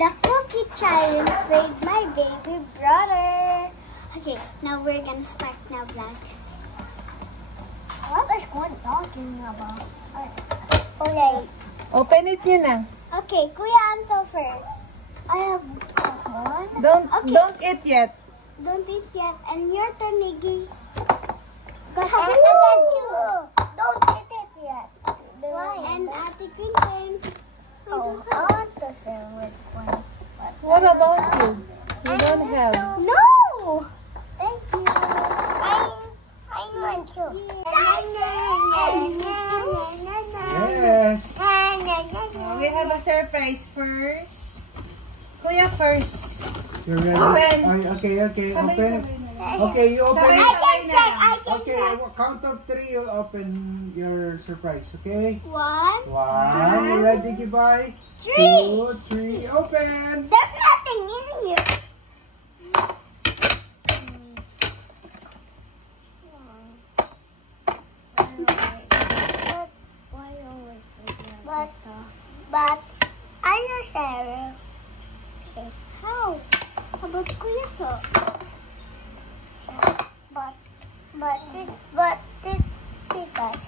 the cookie challenge with my baby brother. Okay, now we're gonna start now vlog. What is one talking about? Alright. Open it yun na. Okay, Kuya Ansel first. I have one. Don't eat yet. Don't eat yet. And your turn, Miggy. Go ahead. I got two. Don't eat it yet. Why? And Ate Quintin. Oh, I want to share with one. What about you? You don't have. No! Thank you. I want to. Yes. We have a surprise first. Kuya first. You're ready? Open. Okay. Sabay, Open it. sabay na. Okay, you open Sabay, it. sabay na. I can Okay, check. count of 3, you'll open your surprise, okay? One. You ready, goodbye? 3. 2, 3, open! There's nothing in here. But are you Sarah? Okay. How about Kuya So? But it us.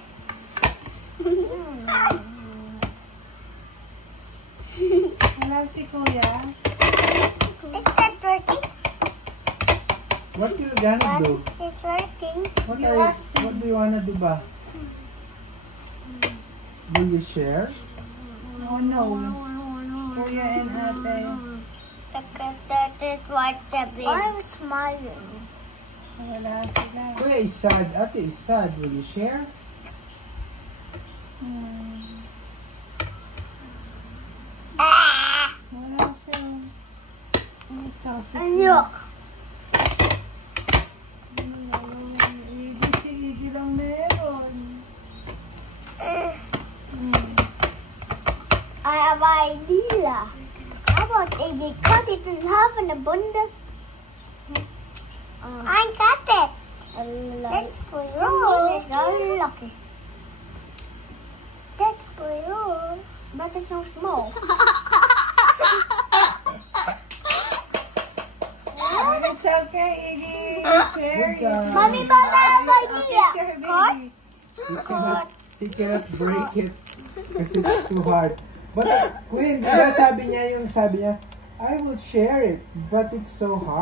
Wala si Kuya. It's not working. What you gonna do? It's working. What do you wanna do ba? Will you share? Oh no. Kuya and ate. I'm smiling. Wala sila. Kuya is sad, ate is sad. Will you share? Wala siya. Tsaka si Look. Si Iggy lang meron. I have an idea. How about Iggy cut it in half in a bundle? I got it. That's for you. You're lucky. That's for you. But it's so small. It's okay, Iggy. Share Good job. it. Mommy, but I have an idea. Share, Cut? baby. He cannot break it kasi it's too hard. But Queen, diba sabi niya, I will share it, but it's so hard.